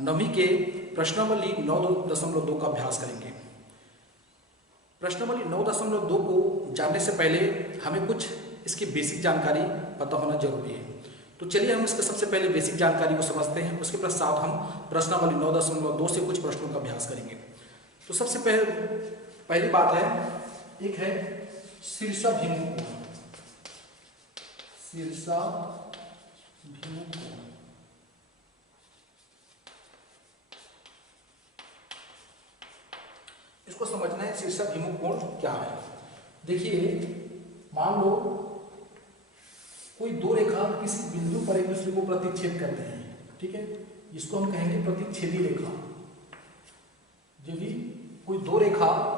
9वीं के प्रश्नावली 9.2 का अभ्यास करेंगे। प्रश्नावली 9.2 को जानने से पहले हमें कुछ इसकी बेसिक जानकारी पता होना जरूरी है। तो चलिए हम इसके सबसे पहले बेसिक जानकारी को समझते हैं, उसके पश्चात हम प्रश्नावली 9.2 से कुछ प्रश्नों का अभ्यास करेंगे। तो सबसे पहली बात है, एक है शीर्षाभिमुख कोण। शीर्षाभिमुख कोण, इसको समझना है। शीर्षाभिमुख कोण क्या है? देखिए, मान लो कोई दो रेखा किसी बिंदु पर एक दूसरे को प्रतिच्छेद करते हैं, ठीक है, इसको हम कहेंगे प्रतिच्छेदी रेखा। जब भी कोई दो रेखा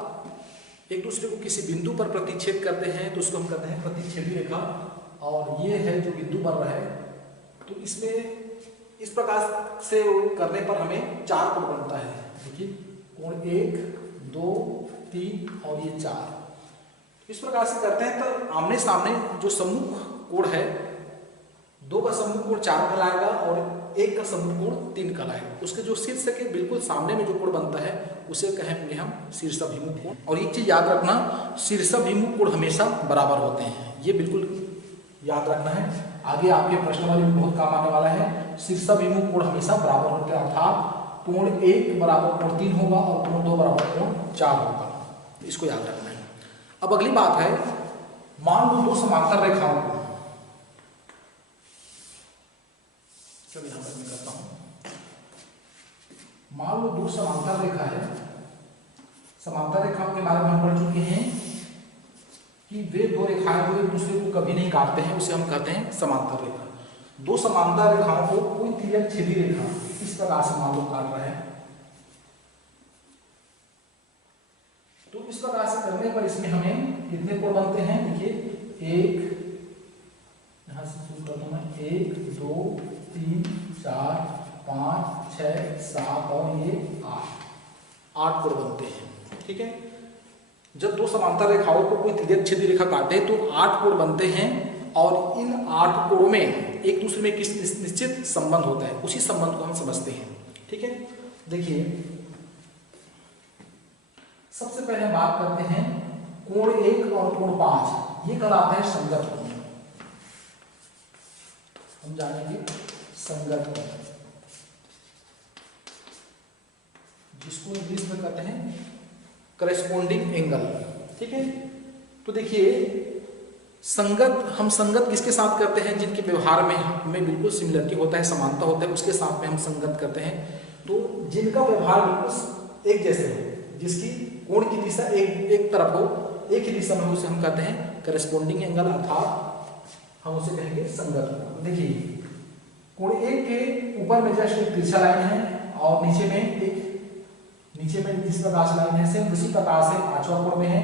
एक दूसरे को किसी बिंदु पर प्रतिच्छेद करते हैं तो उसको हम कहते हैं प्रतिच्छेदी रेखा। और ये है जो बिंदु बन रहा है, तो इसमें इस प्रकार से करने पर हमें 4 कोण बनता है। देखिए, कोण 1, 2, 3 और ये 4। इस प्रकार से करते हैं तो आमने सामने जो सम्मुख कोण है, 2 का सम्मुख कोण 4 कहलाएगा और 1 का सम्मुख कोण 3 कहलाएगा। उसके जो शीर्ष के बिल्कुल सामने में जो कोण बनता है उसे कहेंगे हम शीर्षाभिमुख कोण। और एक चीज याद रखना, शीर्षाभिमुख कोण हमेशा बराबर होते हैं, ये बिल्कुल याद रखना है। आगे आपके प्रश्नावली में बहुत काम आने वाला है। शीर्षाभिमुख कोण हमेशा बराबर होते हैं, अर्थात कोण 1 बराबर कोण 3 होगा और कोण 2 बराबर कोण 4 होगा। इसको याद रखना है। अब अगली बात है, मान लो 2 समांतर रेखाओं को, चलो यहां पर मैं करता हूं। मान लो 2 समांतर रेखा है। समांतर रेखाओं के बारे में हम पढ़ चुके हैं कि वे 2 रेखाएं जो एक दूसरे को कभी नहीं काटते हैं, उसे हम कहते हैं समांतर रेखा। 2 समांतर रेखाओं को कोई तिर्यक छेदी रेखा इस प्रकार से मान लो काट रहा है, तो इस प्रकार से करने पर इसमें हमें कितने कोण बनते हैं? देखिए, 1, यहां से शुरू करता हूं मैं, 1, 2, 3, 4, 5, 6, 7 और ये 8 कोण बनते हैं, ठीक है। जब 2 समांतर रेखाओं को कोई तिर्यक छेदी रेखा काटे तो 8 कोण बनते हैं और इन 8 कोणों में एक दूसरे में किस निश्चित संबंध होता है, उसी संबंध को हम समझते हैं, ठीक है। देखिए, सबसे पहले बात करते हैं कोण 1 और कोण 5, ये कहलाता है संगत कोण। हम जानेंगे संगत कोण, जिसको इंग्लिश में कहते हैं करेस्पॉन्डिंग एंगल, ठीक है। तो देखिए, हम संगत किसके साथ करते हैं? जिनके व्यवहार में बिल्कुल सिमिलरिटी होता है, समानता होता है, उसके साथ में हम संगत करते हैं। तो जिनका व्यवहार बिल्कुल एक जैसे हो, जिसकी कोण की दिशा एक तरफ हो, एक ही दिशा में, उसे हम कहते हैं करेस्पॉन्डिंग एंगल, अर्थात हम उसे कहेंगे संगत कोण। देखिए, कोण 1 के ऊपर में जस्ट एक तिरछा लाइन है और नीचे में जिस प्रकार से लाइन है, सेम उसी प्रकार से 5वां कोण में है,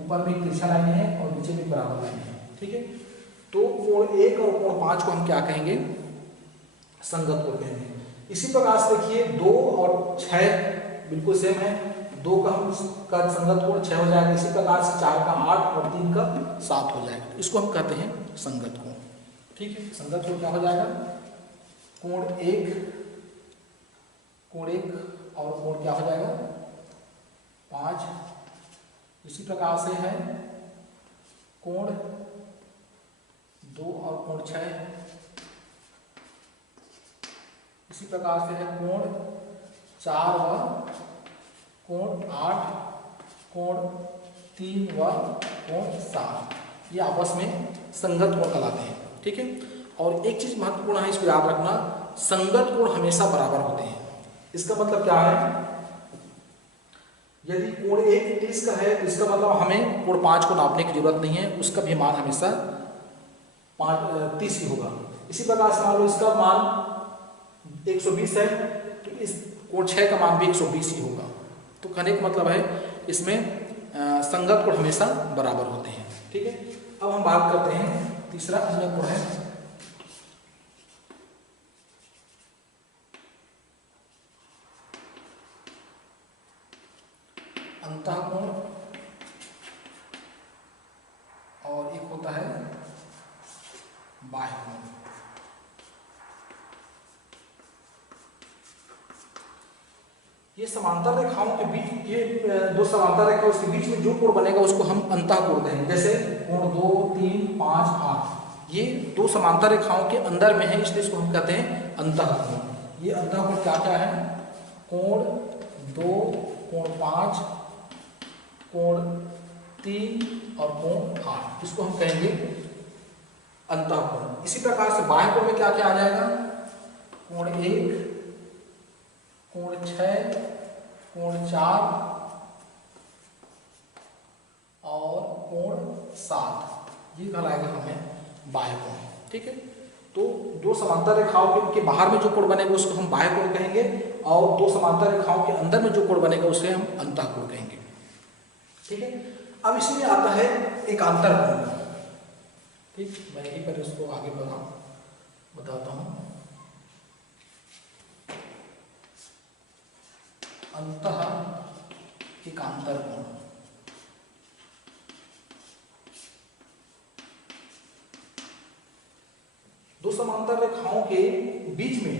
ऊपर में एक तिरछा लाइन है और नीचे में बराबर लाइन है, ठीक है। तो कोण 1 और कोण 5 को हम क्या कहेंगे? संगत कोण कहेंगे। इसी प्रकार से देखिए, 2 और 6 बिल्कुल सेम है, 2 का संगत कोण 6 हो जाएगा। इसी प्रकार से 4 का 8 और 3 का 7 हो जाएगा। इसको हम कहते हैं संगत कोण, ठीक है। संगत कोण क्या हो जाएगा? कोण 1 और कोण क्या हो जाएगा? 5। इसी प्रकार से है कोण 2 और कोण 6। इसी प्रकार से है कोण 4 व कोण 8, कोण 3 व कोण 7। ये आपस में संगत कोण कहलाते हैं, ठीक है। और एक चीज महत्वपूर्ण है, इसको याद रखना, संगत कोण हमेशा बराबर होते हैं। इसका मतलब क्या है? यदि कोण 1 30 का है तो इसका मतलब हमें कोण 5 को नापने की जरूरत नहीं है, उसका भी मान हमेशा 30 ही होगा। इसी प्रकार से मान लो इसका मान 120 है तो इस कोण 6 का मान भी 120 ही होगा। तो कहने का मतलब है इसमें संगत कोण हमेशा बराबर होते हैं, ठीक है। अब हम बात करते हैं तीसरा अन्य कोण है अंतःकोण और एक होता है बाह्य कोण। ये समांतर रेखाओं के बीच, ये दो समांतर रेखा उसके बीच में जो कोण बनेगा उसको हम अंतःकोण कहेंगे। जैसे कोण 2, 3, 5, 8, ये दो समांतर रेखाओं के अंदर में है, इसलिए इसको हम कहते हैं अंतःकोण। ये अंतःकोण क्या क्या है? कोण 2, कोण 5, कोण 3 और कोण 8, इसको हम कहेंगे अंतःकोण। इसी प्रकार से बाह्य कोण में क्या क्या आ जाएगा? कोण 1, कोण 6, कोण 4 और कोण 7, ये कहलाएगा हमें बाह्य कोण। ठीक है, तो दो समांतर रेखाओं के बाहर में जो कोण बनेगा उसको हम बाह्य कोण कहेंगे, और दो समांतर रेखाओं के अंदर में जो कोण बनेगा उसे हम अंतःकोण कहेंगे। ठीक है, अब इसमें आता है एकांतर कोण। ठीक, मैं यहीं पर इसको आगे बताता हूं। अंतः एकांतर कोण। दो समांतर रेखाओं के बीच में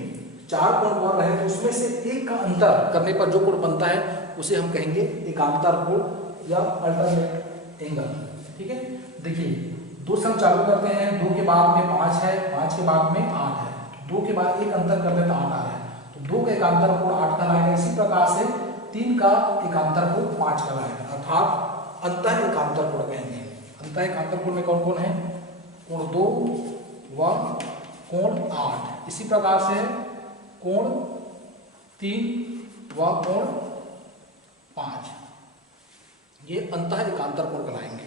4 कोण बन रहे हैं, तो उसमें से एक का अंतर करने पर जो कोण बनता है उसे हम कहेंगे एकांतर कोण या अल्टरनेट एंगल। ठीक है, देखिए 2 से हम चालू करते हैं, 2 के बाद में 5 है, 5 के बाद में 8 है, 2 के बाद एक अंतर करते तो 8 आ रहा है, तो 2 का एकांतर कोण 8 कहलाएगा। इसी प्रकार से 3 का एकांतर कोण 5 कहलाएगा, अर्थात अंतः एकांतर कोण कहेंगे। अंतः एकांतर कोण में कौन कौन है? कोण 2 व कोण 8, इसी प्रकार से कोण 3 व कोण 5, ये अंतः एकांतर कोण कहलाएंगे।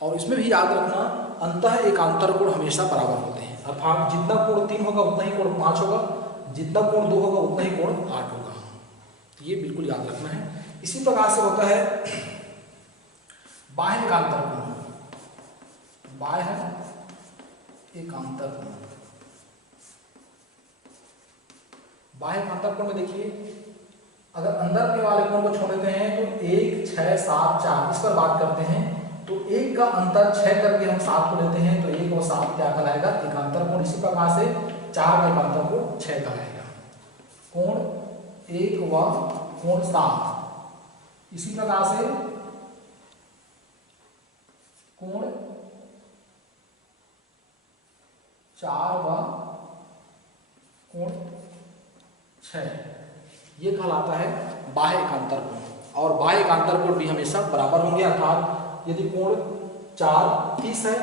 और इसमें भी याद रखना, अंतः एकांतर कोण हमेशा बराबर होते हैं, अर्थात जितना कोण 3 होगा उतना ही कोण 5 होगा, जितना कोण 2 होगा उतना ही कोण 8 होगा। ये बिल्कुल याद रखना है। इसी प्रकार से होता है बाह्य एकांतर कोण। बाह्य एकांतर कोण, बाह्य एकांतर कोण में देखिए, अगर अंदर के वाले कोण को छोड़ देते हैं तो 1, 6, 7, 4, इस पर बात करते हैं, तो 1 का अंतर 6 करके हम 7 को लेते हैं, तो 1 और 7 क्या कहलाएगा? एकांतर कोण। इसी प्रकार से 4 का एकांतर कोण 6 कहलाएगा। कोण 1 व कोण 7, इसी प्रकार से कोण 4 व कोण 6, ये कहलाता है बाह्य एकांतर कोण। और बाह्य एकांतर कोण भी हमेशा बराबर होंगे, अर्थात यदि कोण 4 30 है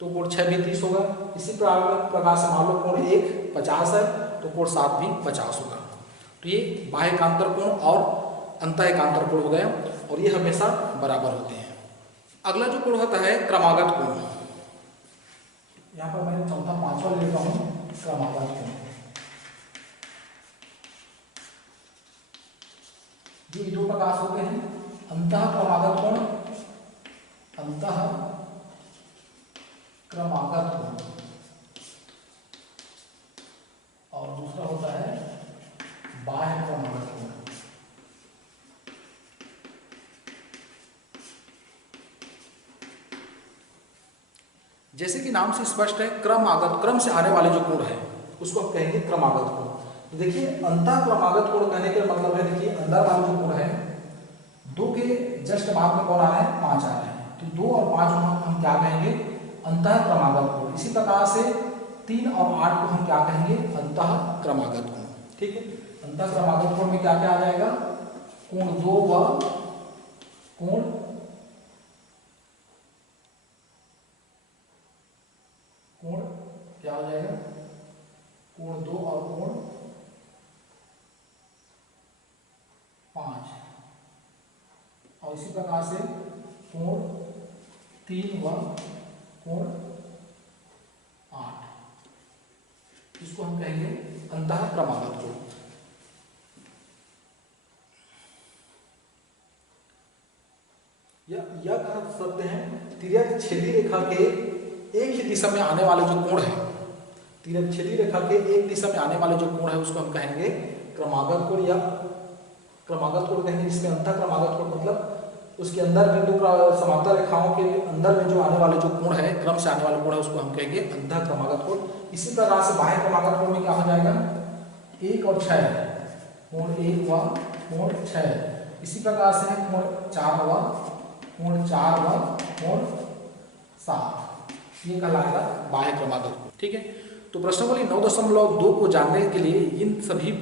तो कोण 6 भी 30 होगा। इसी प्रकार से मान लो कोण 1 50 है तो कोण 7 भी 50 होगा। तो ये बाह्य एकांतर कोण और अंतः एकांतर कोण हो गया, और ये हमेशा बराबर होते हैं। अगला जो कोण होता है क्रमागत कोण। यहाँ पर मैं चौथा 5वां ले लेता हूँ, क्रमागत कोण। ये 2 प्रकार होते हैं, अंतः क्रमागत कोण, अंतः क्रमागत कोण, और दूसरा होता है बाह्य क्रमागत कोण। जैसे कि नाम से स्पष्ट है, क्रमागत, क्रम से आने वाले जो कोण है उसको हम कहेंगे क्रमागत कोण। तो देखिए अंतः क्रमागत कोण कहने का मतलब है, देखिए अंदर वाला जो कोण है 2 के जस्ट बाद में कौन आ रहा है? 5 आ रहा है, तो 2 और 5 हम क्या कहेंगे? अंतः क्रमागत कोण। इसी प्रकार से 3 और 8 को हम क्या कहेंगे? अंतः क्रमागत कोण। ठीक है, अंतः क्रमागत कोण में क्या क्या आ जाएगा? कोण 2 व कोण 2 और कोण 5, और इसी प्रकार से कोण 3 व कोण 8, इसको हम कहेंगे अंतः क्रमागत कोण। या कह सकते हैं तिर्यक छेदी रेखा के एक ही दिशा में आने वाले जो कोण है, तिर्यक छेदी रेखा के एक दिशा में आने वाले जो कोण है उसको हम कहेंगे क्रमागत कोण या क्रमागत कोण कहेंगे। इसमें अंतः क्रमागत कोण मतलब उसके अंदर में 2 समांतर रेखाओं के अंदर में जो आने वाले जो कोण है, क्रम से आने वाले कोण है, उसको हम कहेंगे अंतः क्रमागत कोण। इसी प्रकार से बाह्य क्रमागत कोण में क्या हो जाएगा? 1 और 6, कोण 1 व कोण 6। इसी प्रकार से कोण 4 व कोण 4 व कोण 7, ये कहलाएगा बाह्य क्रमागत कोण। ठीक है, तो प्रश्नावली 9.2 को जानने के लिए इन सभी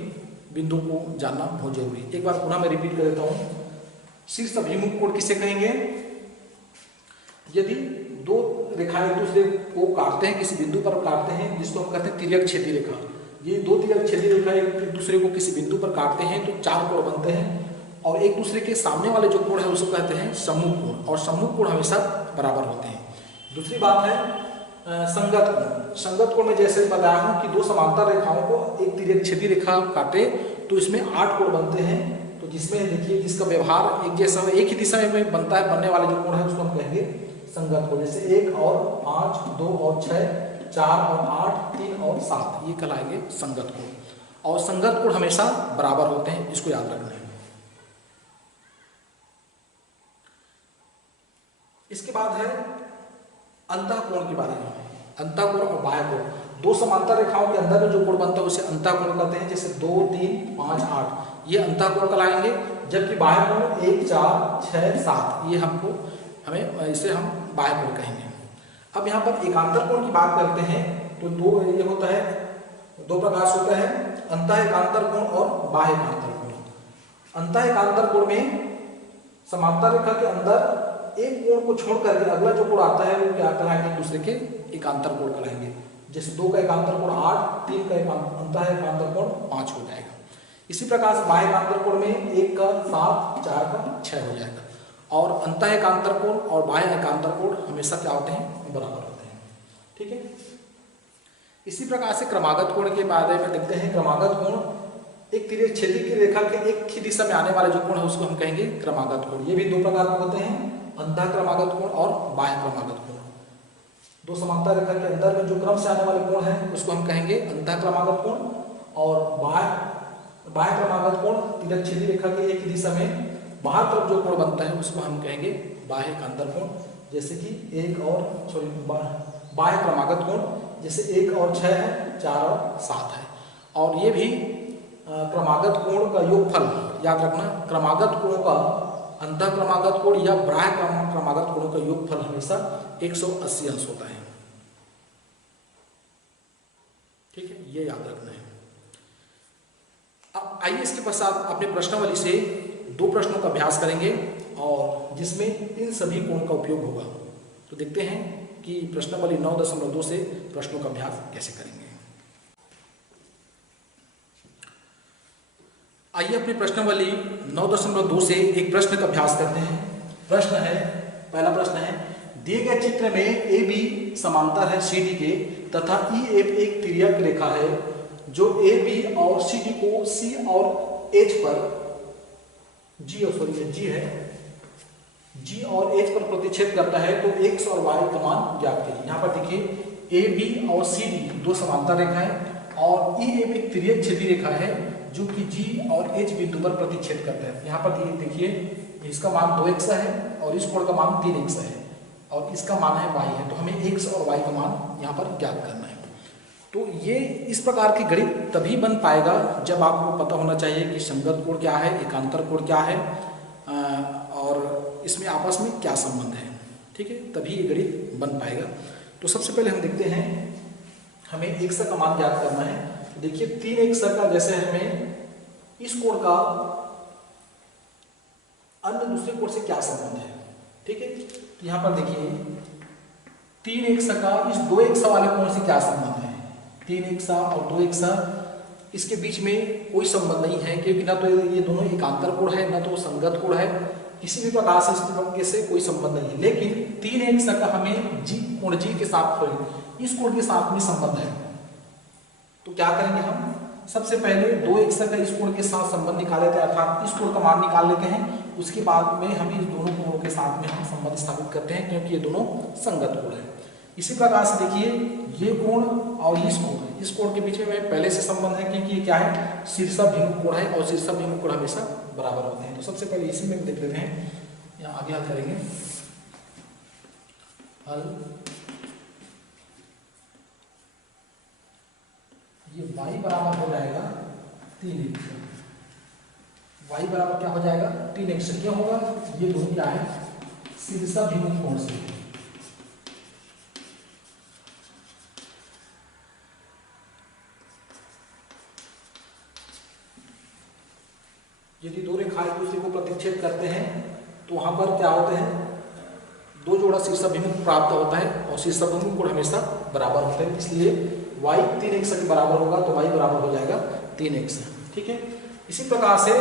बिंदुओं को जानना बहुत जरूरी है। एक बार पुनः मैं रिपीट कर देता हूँ। शीर्ष अभिमुख कोण किसे कहेंगे? यदि दो रेखाएं एक दूसरे को काटते हैं, किसी बिंदु पर काटते हैं, जिसको हम कहते हैं तिर्यक छेदी रेखा। ये दो तिर्यक छेदी रेखा एक दूसरे को किसी बिंदु पर काटते हैं तो 4 कोण बनते हैं, और एक दूसरे के सामने वाले जो कोण है उसको कहते हैं सम्मुख कोण, और सम्मुख कोण हमेशा बराबर होते हैं। दूसरी बात है संगत कोण। संगत कोण में जैसे बताया हूँ कि दो समांतर रेखाओं को एक तिर्यक छेदी रेखा काटे तो इसमें 8 कोण बनते हैं। तो जिसमें देखिए जिसका व्यवहार एक जैसा एक ही दिशा में बनता है, बनने वाले जो कोण है उसको हम कहेंगे संगत कोण। जैसे 1 और 5, 2 और 6, 4 और 8, 3 और 7, ये कहलाएंगे संगत कोण। और संगत कोण हमेशा बराबर होते हैं, इसको याद रखना है। इसके बाद है अंतःकोण के बारे में। अंतःकोण और बाह्य कोण, दो समांतर रेखाओं के अंदर में जो कोण बनता है उसे अंतःकोण कहते हैं। जैसे 2, 3, 5, 8, ये अंतःकोण कहलाएंगे। जबकि बाह्य कोण 1, 4, 6, 7, ये हमें इसे हम बाह्य कोण कहेंगे। अब यहाँ पर एकांतर कोण की बात करते हैं तो ये होता है, दो प्रकार से होता है, अंतः एकांतर कोण और बाह्य एकांतर कोण। अंतः एकांतर कोण में समांतर रेखा के अंदर एक कोण को छोड़ करके अगला जो कोण आता है वो क्या कहलाएंगे? एक दूसरे के एकांतर कोण कहलाएंगे। जैसे 2 का एकांतर कोण 8, 3 का अंतः एकांतर कोण 5 हो जाएगा। इसी प्रकार से बाह्य एकांतर कोण में 1 का 7, 4 का 6 हो जाएगा। और अंतः एकांतर कोण और बाह्य एकांतर कोण हमेशा क्या होते हैं? बराबर होते हैं। ठीक है, इसी प्रकार से क्रमागत कोण के बारे में देखते हैं। क्रमागत कोण एक तिर्यक छेदी की रेखा के एक ही दिशा में आने वाले जो कोण है उसको हम कहेंगे क्रमागत कोण। ये भी दो प्रकार के होते हैं, अंतः क्रमागत कोण और बाह्य क्रमागत कोण। दो समांतर रेखा के अंदर में जो क्रम से आने वाले कोण है उसको हम कहेंगे अंतः क्रमागत कोण, और बाह्य क्रमागत कोण तिर्यक छेदी रेखा के एक ही दिशा में बाहर तरफ जो कोण बनता है उसको हम कहेंगे बाह्य एकांतर कोण। जैसे कि बाह्य क्रमागत कोण जैसे 1 और 6 है, 4 और 7 है। और ये भी क्रमागत कोण का योगफल याद रखना। क्रमागत कोण का अंतः क्रमागत कोण या बाह्य क्रमागत कोण का योगफल हमेशा 180 अंश होता है। ठीक है, ये याद रखना है। अब आइए इसके पश्चात अपने प्रश्नावली से 2 प्रश्नों का अभ्यास करेंगे और जिसमें इन सभी कोण का उपयोग होगा। तो देखते हैं कि प्रश्नावली 9.2 से प्रश्नों का अभ्यास कैसे करेंगे। आइए अपनी प्रश्नावली 9.2 से एक प्रश्न का अभ्यास करते हैं। प्रश्न है, पहला प्रश्न है, दिए गए चित्र में ए बी समांतर है सी डी के तथा ई एफ एक तिर्यक रेखा है जो ए बी और सी डी को सी और एच पर जी और एच पर प्रतिच्छेद करता है तो एक्स और वाई का मान ज्ञात कीजिए। यहाँ पर देखिए ए बी और सी डी दो समांतर रेखाएं और ई एफ एक तिर्यक छेदी रेखा है जो कि जी और एच बिंदु पर प्रतिच्छेद करता है। यहाँ पर देखिए इसका मान 2x है और इस कोण का मान 3x है और इसका मान है y है, तो हमें x और y का मान यहाँ पर ज्ञात करना है। तो ये इस प्रकार की गणित तभी बन पाएगा जब आपको पता होना चाहिए कि संगत कोण क्या है, एकांतर कोण क्या है और इसमें आपस में क्या संबंध है। ठीक है, तभी ये गणित बन पाएगा। तो सबसे पहले हम देखते हैं, हमें x का मान ज्ञात करना है। तो देखिए 3x का जैसे हमें इस कोण का अन्य दूसरे कोण से क्या संबंध है। ठीक है, तो यहाँ पर देखिए 3x का इस 2x वाले कोण से क्या संबंध है। 3x और 2x इसके बीच में कोई संबंध नहीं है क्योंकि ना तो ये दोनों एकांतर कोण है ना तो संगत कोण है, किसी भी प्रकार से इसके कोई संबंध नहीं है। लेकिन 3x का हमें कोण जी के साथ इस कोण के साथ में संबंध है। तो क्या करेंगे हम, सबसे पहले 2x का इस कोण के साथ संबंध निकाल लेते हैं, अर्थात इस कोण का मान निकाल लेते हैं। उसके बाद में हम इस दोनों कोणों के साथ में हम संबंध स्थापित करते हैं क्योंकि ये दोनों संगत कोण है। इसी प्रकार से देखिए ये कोण और इस कोण के बीच में पहले से संबंध है क्योंकि ये क्या है, शीर्षाभिमुख कोण है और शीर्षाभिमुख कोण हमेशा बराबर होते हैं। तो सबसे पहले इसी में देख लेते हैं, यहाँ आगे हल करेंगे। हल ये y बराबर हो जाएगा 3x, y बराबर 3x क्या होगा, ये दोनों क्या है, शीर्षाभिमुख कोण से। यदि दो रेखा एक दूसरे को प्रतिच्छेद करते हैं तो वहां पर क्या होते हैं, दो जोड़ा शीर्षाभिमुख प्राप्त होता है और शीर्षाभिमुख कोण हमेशा बराबर होते हैं, इसलिए y 3x के बराबर होगा तो y बराबर हो जाएगा 3x। ठीक है, इसी प्रकार से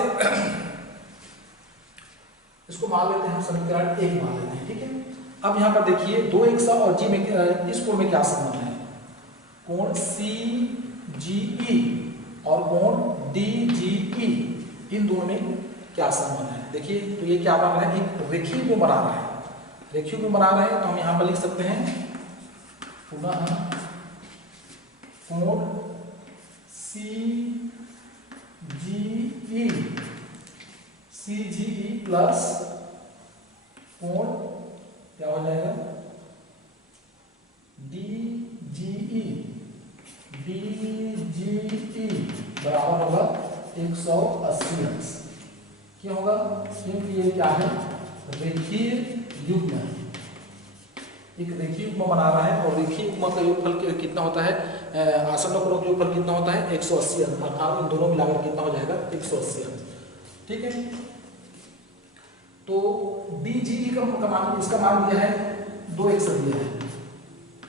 इसको मान लेते हैं हम, समीकरण 1 मान लेते हैं। ठीक है, अब यहाँ पर देखिए 2x और g में, इस कोण में क्या संबंध है, कोण CGE और कोण DGE, इन दोनों में क्या संबंध है। देखिए तो ये क्या बन रहा है, एक रेखीय कोण बना रहा है, रेखीय कोण बना रहा है, तो हम यहाँ पर लिख सकते हैं पुनः कोण CGE प्लस कोण क्या हो जाएगा DGE बराबर होगा 180 अंश। क्या होगा, क्योंकि ये क्या है, रेखीय युग्म है, एक रेखीय युग्म बना रहा है और रेखीय युग्म का योगफल कितना होता है, आसन्न कोणों का योगफल कितना होता है 180 अंश, अर्थात इन दोनों मिलाकर कितना हो जाएगा 180 अंश। ठीक है, तो DGE का मान, इसका मान दिया है 2x दिया है,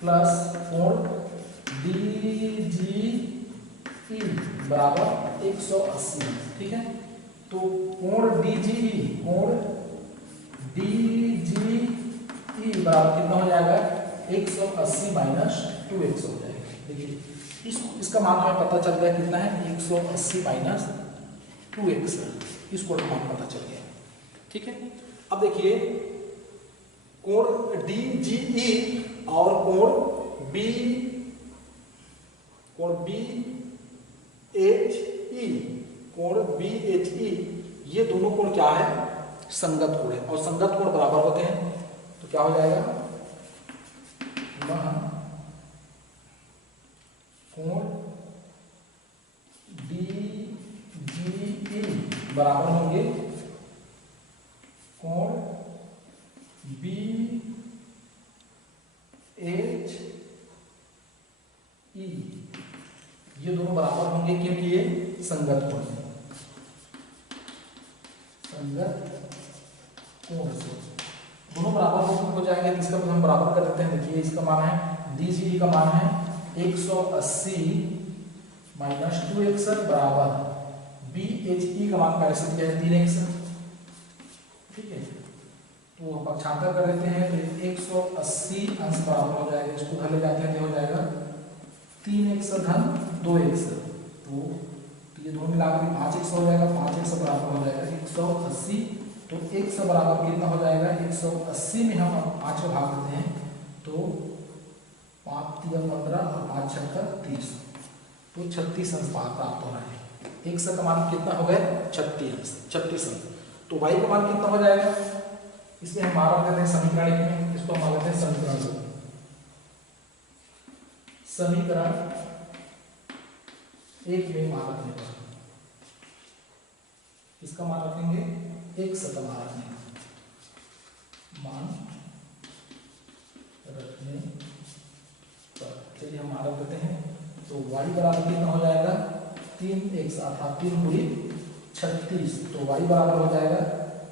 प्लस कोण DGE बराबर 180। ठीक है, तो कोण DGE बराबर कितना हो जाएगा 180 माइनस 2x हो जाएगा। देखिए इसका मान हमें पता चल गया कितना है, 180 माइनस 2x, इस कोण का मान पता चल गया। ठीक है, अब देखिए कोण DGE और कोण BHE, ये दोनों कोण क्या है, संगत कोण है, और संगत कोण बराबर होते हैं, तो क्या हो जाएगा, कोण DGE बराबर होंगे कोण BHE, ये दोनों बराबर होंगे क्योंकि ये संगत कोण है, संगत कोण से दोनों बराबर हो जाएंगे। इसका हम बराबर कर देते हैं। देखिए इसका मान है, DGE का मान है 180 माइनस 2x बराबर BHE का मान पहले से दिया है 3x। ठीक है, तो हम पक्षांतर कर देते हैं तो 180 अंश बराबर हो जाएगा, इसको घर ले जाते हैं तो हो जाएगा 3x धन 2x, तो ये दोनों मिलाकर 5x हो जाएगा, 5x बराबर हो जाएगा 180। तो x बराबर कितना हो जाएगा, 180 में हम 5 को भाग देते हैं तो 5 3 15 और 5 6 30, तो 36 अंश प्राप्त हो रहा है। x का मान कितना हो गया 36 अंश। तो y का मान कितना हो जाएगा, इसमें हम मारा करते हैं समीकरण में, इसको हम मारते हैं समीकरण 1 में मान रखने पर, इसका मान रखेंगे 1 का मान रखने पर, चलिए हम मान रखते हैं। तो y बराबर कितना हो जाएगा 3x अर्थात 3 गुणी 36, तो y बराबर हो जाएगा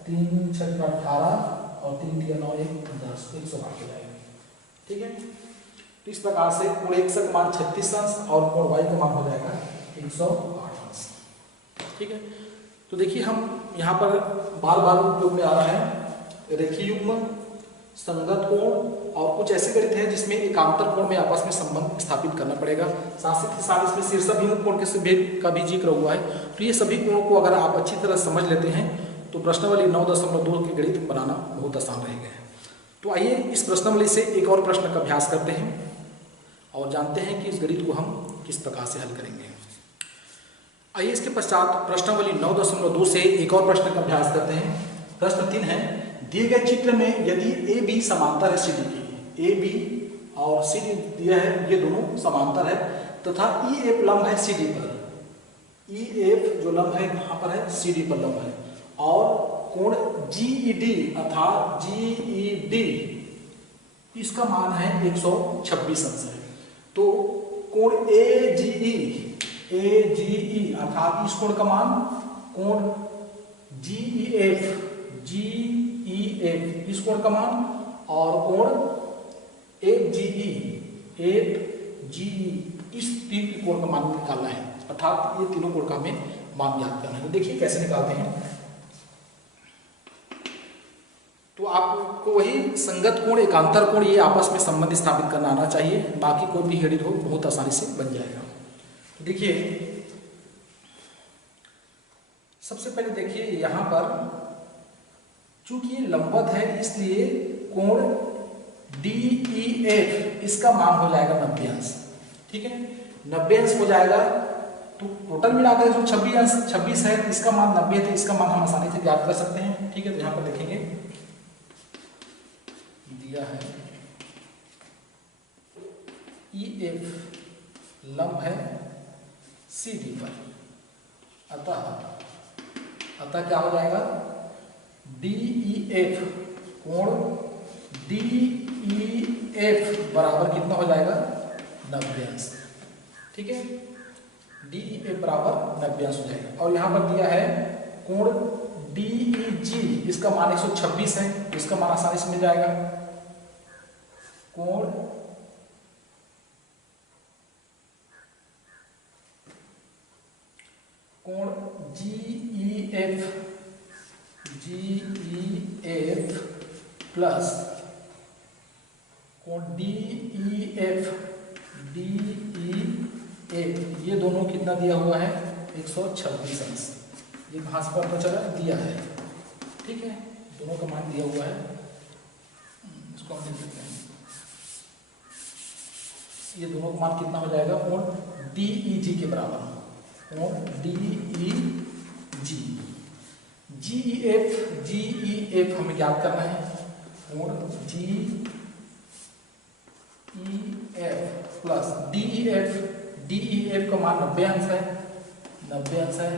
3 6 18 और 3 3 9 1 10, 108 हो जाएगा। ठीक है, तो इस प्रकार से कोण x का मान 36 अंश और कोण y का मान हो जाएगा 108 अंश। ठीक है, तो देखिए हम यहाँ पर बार बार उपयोग में आ रहा है रेखीय युग्म, संगत कोण और कुछ ऐसे गणित हैं जिसमें एकांतर कोण में आपस में संबंध स्थापित करना पड़ेगा। साथ ही साथ इसमें शीर्षाभिमुख कोण का भी जिक्र हुआ है। तो ये सभी कोणों को अगर आप अच्छी तरह समझ लेते हैं तो प्रश्नावली 9.2 के गणित बनाना बहुत आसान रहेगा। तो आइए इस प्रश्नावली से एक और प्रश्न का अभ्यास करते हैं और जानते हैं कि इस गणित को हम किस प्रकार से हल करेंगे। आइए इसके पश्चात प्रश्नावली 9.2 से एक और प्रश्न का अभ्यास करते हैं। प्रश्न 3 है, दिए गए चित्र में यदि AB समांतर है CD की, AB और CD दिया है, ये दोनों समांतर है तथा EF लंब है CD पर, EF जो लंब है यहाँ पर है CD पर लंब है, और कोण जीईडी अर्थात जीईडी इसका मान है 126 अंश है। तो कोण एजीई अर्थात इस कोण का मान कोण जीईएफ इस कोण का मान और कोण एफजीई इस तीन कोण का मान निकालना है, अर्थात ये तीनों कोण का हमें मान ज्ञात करना है। तो देखिए कैसे निकालते हैं। तो आपको वही संगत कोण एकांतर कोण ये आपस में संबंध स्थापित करना आना चाहिए, बाकी कोई भी हेडिड हो बहुत आसानी से बन जाएगा। तो देखिए सबसे पहले देखिए यहां पर चूंकि ये लंबवत है इसलिए कोण DEF इसका मान हो जाएगा 90 अंश। ठीक है, 90 अंश हो जाएगा। तो टोटल मिलाकर 126 है, इसका मान 90 है, तो इसका मान हम आसानी से ज्ञात कर सकते हैं। ठीक है, तो यहां पर देखेंगे दिया है EF लंब है CD पर, अतः क्या हो जाएगा DEF कोण DEF बराबर कितना हो जाएगा 90 अंश। ठीक है, DEF बराबर 90 अंश हो जाएगा। और यहां पर दिया है कोण DEG इसका मान 126 है, इसका मान आसानी से मिल जाएगा। कोण GEF प्लस कोण DEF ये दोनों कितना दिया हुआ है 126 अंश। ये कहां से पता चला दिया है। ठीक है, दोनों का मान दिया हुआ है, इसको हम लिख देते हैं। ये दोनों का मान कितना हो जाएगा कोण DEG के बराबर, कोण DEG। GEF हमें ज्ञात करना है, कोण GEF प्लस DEF का मान 90 अंश है, 90 अंश है।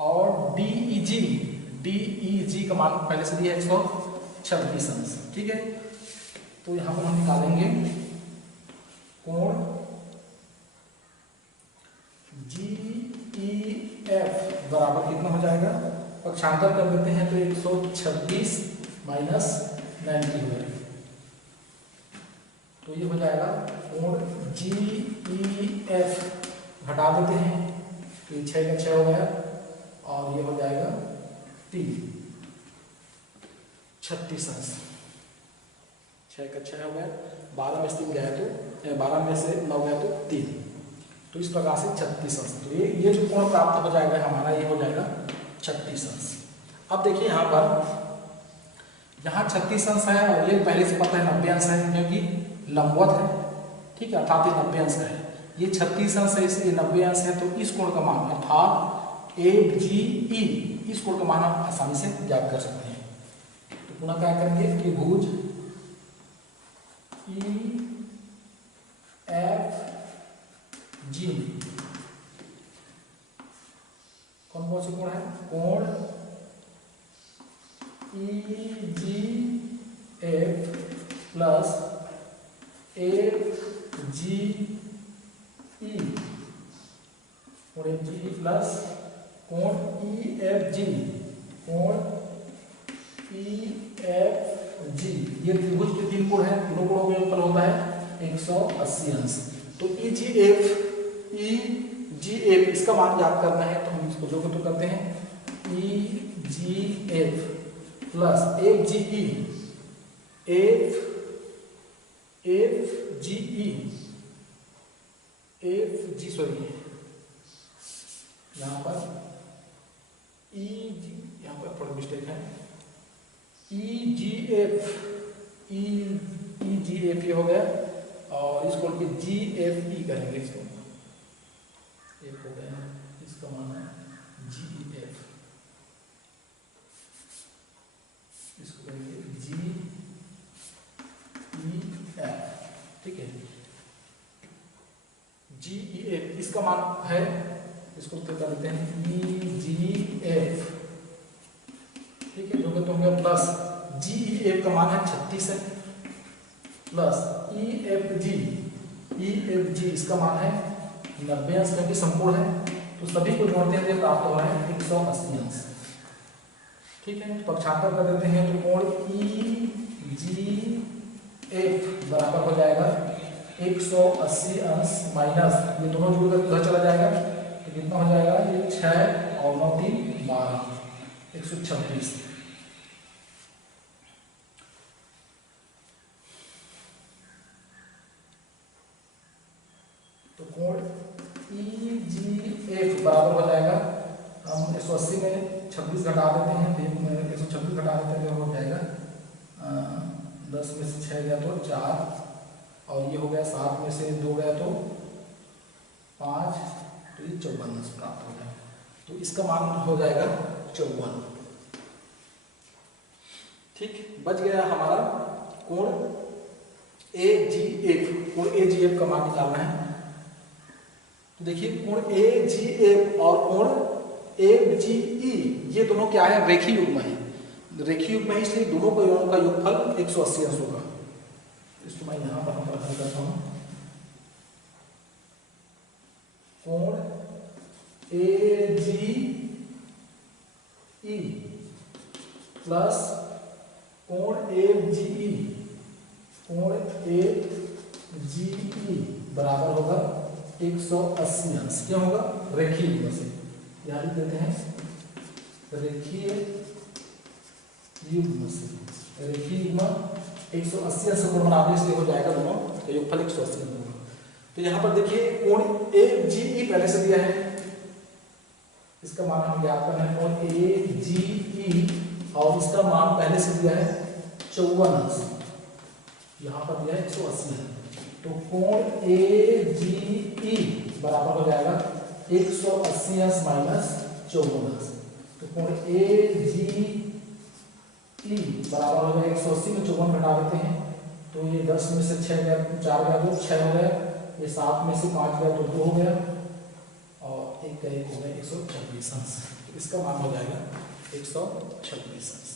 और DEG का मान पहले से दिया है 126 अंश। ठीक है, तो यहां पर हम निकालेंगे कोण GEF बराबर कितना हो जाएगा, पक्षांतर कर देते हैं तो 126 माइनस 90 हो जाएगा। तो ये हो जाएगा कोण GEF घटा देते हैं तो ये 6 का 6 हो गया और ये हो जाएगा 36 अंश। 6 का 6 हो गया, 12 में से 3 गया तो 12 में से 9 गया तो 3, तो इस प्रकार से 36 अंश। तो ये जो कोण प्राप्त हो जाएगा हमारा ये हो जाएगा 36 अंश। अब देखिए यहाँ पर 36 अंश है और ये पहले से पता है 90 अंश है क्योंकि लंबवत है। ठीक है, अर्थात ये 90 अंश का है, ये 36 अंश है इसलिए 90 अंश है। तो इस कोण का मान अर्थात AGE इस कोण का मान हम आसानी से ज्ञात कर सकते हैं। तो पुनः क्या करेंगे, त्रिभुज EFG कौन कौन से कोण है, कोण EGF प्लस FGE, कोण FGE प्लस कोण EFG, कोण EFG। ये त्रिभुज के 3 कोण है, तीनों कोणों का योगफल होता है 180 अंश। तो EGF इसका मान ज्ञात करना है तो हम इसको जो तो करते हैं EGF प्लस FGE यहाँ पर यहाँ पर थोड़ा मिस्टेक है, EGF ये हो गया और इसको GFE करेंगे, इसको एक हो गया, इसका मान है GEF, इसको करेंगे GEF। ठीक है, GEF इसका मान है, इसको तो कर देते हैं EGF। कितने होंगे प्लस जी ई एफ का मान है 36 है प्लस ई एफ जी इसका मान है 90 अंश क्योंकि संपूर्ण है तो सभी को जोड़ते हैं प्राप्त हो रहा है 180 अंश। ठीक है, पक्षांतर कर देते हैं तो कोण ई जी एफ बराबर हो जाएगा 180 अंश माइनस ये दोनों जुड़कर उधर चला जाएगा तो कितना हो जाएगा ये 6 और 9 3 12 126। तो कोण ई जी एफ बराबर हो जाएगा, हम 180 में 26 घटा देते हैं तो 126 घटा देते हैं तो हो जाएगा 10 में से 6 गया तो 4 और ये हो गया 7 में से 2 गया तो 5 तो ये 54 अंश प्राप्त हो गया। तो इसका मान हो जाएगा 54। ठीक, बच गया हमारा कोण ए जी एफ। कोण ए जी एफ का मान निकालना है तो देखिए कोण ए जी एफ और कोण ए जी ई ये दोनों क्या है रेखीय युग्म है। रेखीय युग्म है इसलिए दोनों का योगफल 180 अंश होगा। इसको मैं यहां पर हल करता हूं। कोण ए जी ई प्लस कोण ए जी ई बराबर होगा 180 अंश। क्या होगा रेखीय युग्म से, यहां लिख देते हैं रेखीय युग्म से। रेखीय युग्म 180 अंश कोण बनाने से हो जाएगा दोनों का योगफल 180 अंश होगा। तो यहाँ पर देखिए कोण ए जी ई पहले से दिया है, इसका मान हम ज्ञात करना है। कोण ए जी ई और इसका मान पहले से दिया है 54 अंश, यहाँ पर दिया है 180 अंश। तो कोण ए जी ई बराबर हो जाएगा 180 अंश माइनस 54 अंश। तो कोण ए जी ई बराबर हो जाएगा 180 में 54 घटा देते हैं तो ये 10 में से 6 गया 4 गया तो 6 हो गया, ये 7 में से 5 गया तो 2 हो गया और एक का एक हो गया 126 अंश। तो इसका मान हो जाएगा 126 अंश।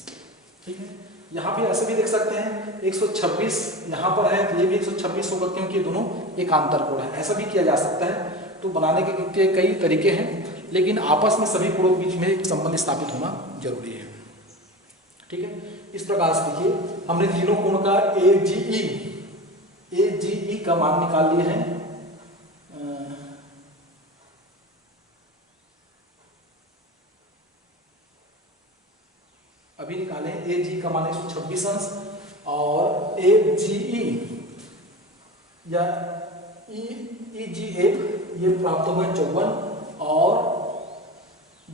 ठीक है, यहाँ पे ऐसे भी देख सकते हैं 126 यहाँ पर है तो ये भी 126 होगा क्योंकि दोनों एकांतर कोण है। ऐसा भी किया जा सकता है। तो बनाने के कई तरीके हैं लेकिन आपस में सभी कोणों के बीच में एक संबंध स्थापित होना जरूरी है। ठीक है, इस प्रकार से देखिए हमने तीनों कोण का ए जी ई का मान निकाल लिए हैं। अभी निकाले ए जी का मान 126 अंश और ए जी ई या ई जी एफ ये प्राप्त हुए 54 और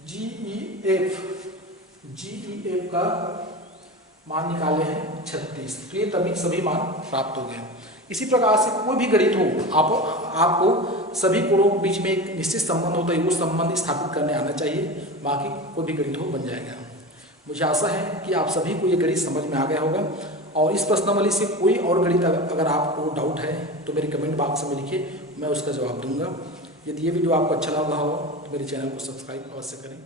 जी ई एफ का मान निकाले हैं 36। तो ये तभी सभी मान प्राप्त हो गए। इसी प्रकार से कोई भी गणित हो आपको सभी कोणों के बीच में एक निश्चित संबंध होता है, वो संबंध स्थापित करने आना चाहिए, बाकी कोई भी गणित हो बन जाएगा। मुझे आशा है कि आप सभी को ये गणित समझ में आ गया होगा और इस प्रश्नावली से कोई और गणित अगर आपको डाउट है तो मेरे कमेंट बॉक्स में लिखिए, मैं उसका जवाब दूंगा। यदि ये वीडियो आपको अच्छा लगा हो तो मेरे चैनल को सब्सक्राइब अवश्य करें।